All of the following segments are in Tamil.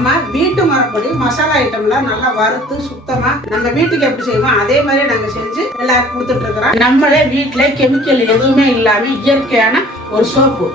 நம்ம வீட்டு மரப்படி மசாலா ஐட்டம்லாம் நல்லா வறுத்து சுத்தமா நம்ம வீட்டுக்கு எப்படி செய்வோம் அதே மாதிரி நாங்க செஞ்சு எல்லாருக்கும் கொடுத்துட்டு இருக்கிறோம். நம்மளே வீட்டுல கெமிக்கல் எதுவுமே இல்லாம இயற்கையான ஒரு சோப்பு,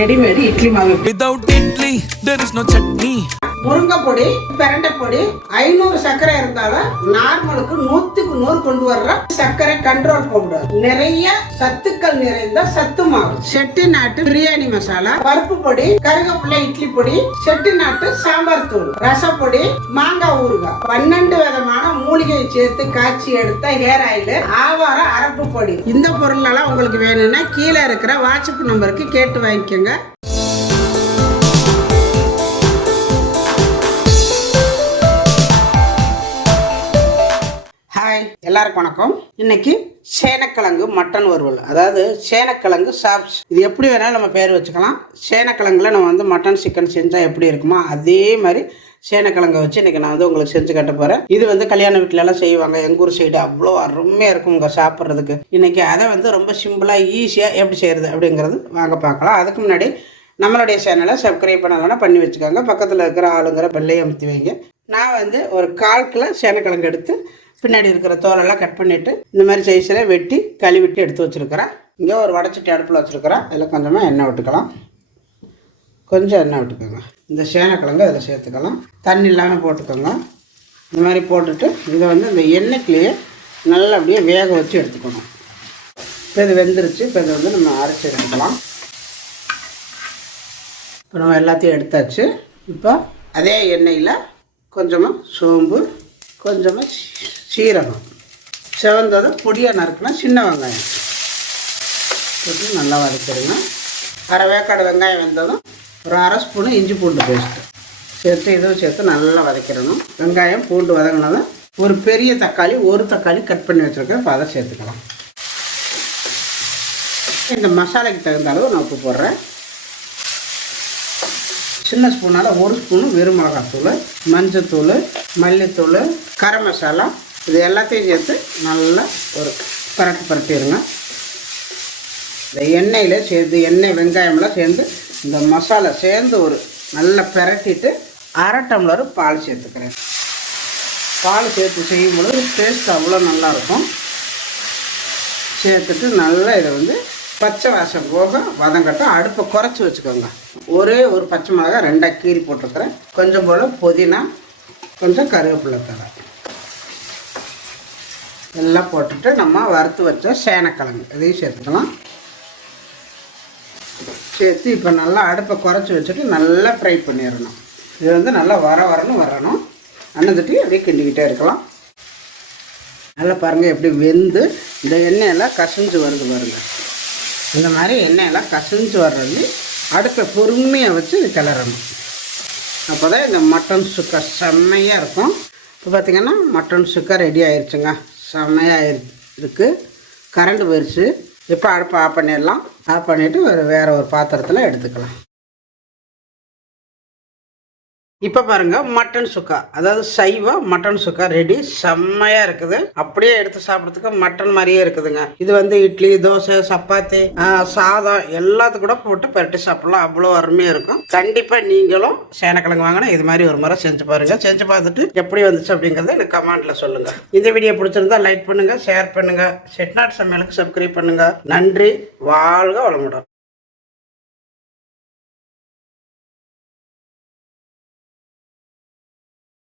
ரெடிமேட் இட்லி மாவு. Without idli, there is no chutney. முருங்கை பொடி, பிரண்டை பொடி, 500 சர்க்கரை இருந்தாலும் நார்மலுக்கு 100க்கு 100 கொண்டு வர்ற சர்க்கரை கண்ட்ரோல் பவுடர், நிறைய சத்துக்கள் நிறைந்த சத்து மாவு, செட்டிநாட்டு பிரியாணி மசாலா, பருப்பு பொடி, கருவேப்பிலை இட்லி பொடி, செட்டிநாட்டு சாம்பார் தூள், ரசப்பொடி, மாங்காய் ஊறுகாய், 12 விதமான மூலிகையை சேர்த்து காய்ச்சி எடுத்த ஹேர் ஆயில், ஆவார அரப்பு பொடி. இந்த பொருள் எல்லாம் உங்களுக்கு வேணும்னா கீழே இருக்கிற வாட்ஸ்அப் நம்பருக்கு கேட்டு வாங்கிக்கோங்க. ஹாய், எல்லாருக்கும் வணக்கம். இன்னைக்கு சேனக்கிழங்கு மட்டன் வறுவல், அதாவது சேனக்கிழங்கு சாப்ஸ். இது எப்படி வேணாலும் நம்ம பேர் வச்சுக்கலாம். சேனக்கிழங்குல நம்ம வந்து மட்டன் சிக்கன் செஞ்சால் எப்படி இருக்குமோ அதே மாதிரி சேனக்கிழங்கை வச்சு இன்னைக்கு நான் வந்து உங்களுக்கு செஞ்சு கட்ட போகிறேன். இது வந்து கல்யாண வீட்டிலலாம் செய்வாங்க, எங்கள் ஊர் சைடு அவ்வளோ அருமையாக இருக்கும் இங்கே சாப்பிட்றதுக்கு. இன்னைக்கு அதை வந்து ரொம்ப சிம்பிளாக ஈஸியாக எப்படி செய்கிறது அப்படிங்கிறது வாங்க பார்க்கலாம். அதுக்கு முன்னாடி நம்மளுடைய சேனலை சப்ஸ்கிரைப் பண்ணலன்னா பண்ணி வச்சுக்கோங்க. பக்கத்தில் இருக்கிற ஆளுங்கிற பெல்லையை அமுத்தி வைங்க. நான் வந்து ஒரு 1/4 கிலோ சேனக்கிழங்கு எடுத்து பின்னாடி இருக்கிற தோலெல்லாம் கட் பண்ணிவிட்டு இந்த மாதிரி சைஸில் வெட்டி கழுவிட்டு எடுத்து வச்சுருக்கிறேன். இங்கே ஒரு வடைச்சட்டி அடுப்பில் வச்சுருக்கிறேன். அதில் கொஞ்சமாக எண்ணெய் விட்டுக்கலாம். கொஞ்சம் எண்ணெய் விட்டுக்கோங்க. இந்த சேனக்கிழங்கு அதில் சேர்த்துக்கலாம். தண்ணி இல்லாமல் போட்டுக்கோங்க. இந்த மாதிரி போட்டுட்டு இதை வந்து இந்த எண்ணெய்க்குள்ளேயே நல்லா அப்படியே வேக வச்சு எடுத்துக்கணும். இப்போ இது வெந்துருச்சு. இப்போ இதை வந்து நம்ம அரைச்சி எடுத்துக்கலாம். இப்போ நம்ம எல்லாத்தையும் எடுத்தாச்சு. இப்போ அதே எண்ணெயில் கொஞ்சமாக சோம்பு, கொஞ்சமாக சீரகம், செவந்ததும் பொடியாக நறுக்குனா சின்ன வெங்காயம் போட்டு நல்லா வதக்கிடுங்க. அரை வேக்காடு வெங்காயம் வெந்ததும் ஒரு 1/2 ஸ்பூனு இஞ்சி பூண்டு பேஸ்ட்டு சேர்த்து இதுவும் சேர்த்து நல்லா வதக்கிடணும். வெங்காயம் பூண்டு வதங்கினதும் ஒரு பெரிய தக்காளி, ஒரு தக்காளி கட் பண்ணி வச்சுருக்கேன். இப்போ அதை சேர்த்துக்கலாம். இந்த மசாலாக்கு தகுந்த அளவு நான் உப்பு போடுறேன். சின்ன ஸ்பூனால் 1 ஸ்பூனு வெறும் மிளகாத்தூள், மஞ்சத்தூள், மல்லித்தூள், கரம் மசாலா, இது எல்லாத்தையும் சேர்த்து நல்லா ஒரு பரட்டிடுங்க. இந்த எண்ணெயில் சேர்த்து எண்ணெய் வெங்காயமெல்லாம் சேர்ந்து இந்த மசாலா சேர்ந்து ஒரு நல்லா பிரட்டிட்டு 1/2 டம்ளர் பால் சேர்த்துக்கிறேன். பால் சேர்த்து செய்யும்பொழுது டேஸ்ட் அவ்வளோ நல்லாயிருக்கும். சேர்த்துட்டு நல்லா இதை வந்து பச்சை வாசம் போக வதங்கட்டும். அடுப்பை குறைச்சி வச்சுக்கோங்க. ஒரே ஒரு பச்சை மிளகாய் 2 கீரி போட்டிருக்கிறேன். கொஞ்சம் போல் புதினா, கொஞ்சம் கருவேப்பிலை தழை எல்லாம் போட்டுட்டு நம்ம வறுத்து வச்ச சேனக்கிழங்கு இதையும் சேர்த்துக்கலாம். சேர்த்து இப்போ நல்லா அடுப்பை குறைச்சி வச்சுட்டு நல்லா ஃப்ரை பண்ணிடணும். இது வந்து நல்லா வரணும். அன்னந்துட்டு அப்படியே கிண்டிக்கிட்டே இருக்கலாம். நல்லா பாருங்கள் எப்படி வெந்து இந்த எண்ணெயெல்லாம் கசிஞ்சு வருது பாருங்கள். இந்த மாதிரி எண்ணெயெல்லாம் கசிஞ்சு வர்றது அடுப்பை பொறுமையாக வச்சு இது கிளறணும். அப்போ தான் இந்த மட்டன் சுக்கா செம்மையாக இருக்கும். இப்போ பார்த்திங்கன்னா மட்டன் சுக்கா ரெடி ஆயிடுச்சுங்க. செம்மையாக இருக்குது. கரண்ட் போயிடுச்சு. இப்போ அடுப்பை ஆஃப் பண்ணிடலாம். ஆஃப் பண்ணிவிட்டு வேறு ஒரு பாத்திரத்தில் எடுத்துக்கலாம். இப்போ பாருங்கள் மட்டன் சுக்கா, அதாவது சைவ மட்டன் சுக்கா ரெடி. செம்மையாக இருக்குது. அப்படியே எடுத்து சாப்பிட்றதுக்கு மட்டன் மாதிரியே இருக்குதுங்க. இது வந்து இட்லி, தோசை, சப்பாத்தி, சாதம் எல்லாத்துக்கும் கூட போட்டு பரட்டி சாப்பிட்லாம். அவ்வளோ அருமையாக இருக்கும். கண்டிப்பாக நீங்களும் சேனக்கிழங்கு வாங்கினா இது மாதிரி ஒரு முறை செஞ்சு பாருங்கள். செஞ்சு பார்த்துட்டு எப்படி வந்துச்சு அப்படிங்கிறத எனக்கு கமெண்ட்டில் சொல்லுங்கள். இந்த வீடியோ பிடிச்சிருந்தா லைக் பண்ணுங்கள், ஷேர் பண்ணுங்கள், செட்டிநாடு சமையலுக்கு சப்ஸ்கிரைப் பண்ணுங்கள். நன்றி. வாழ்க வளமுடன்.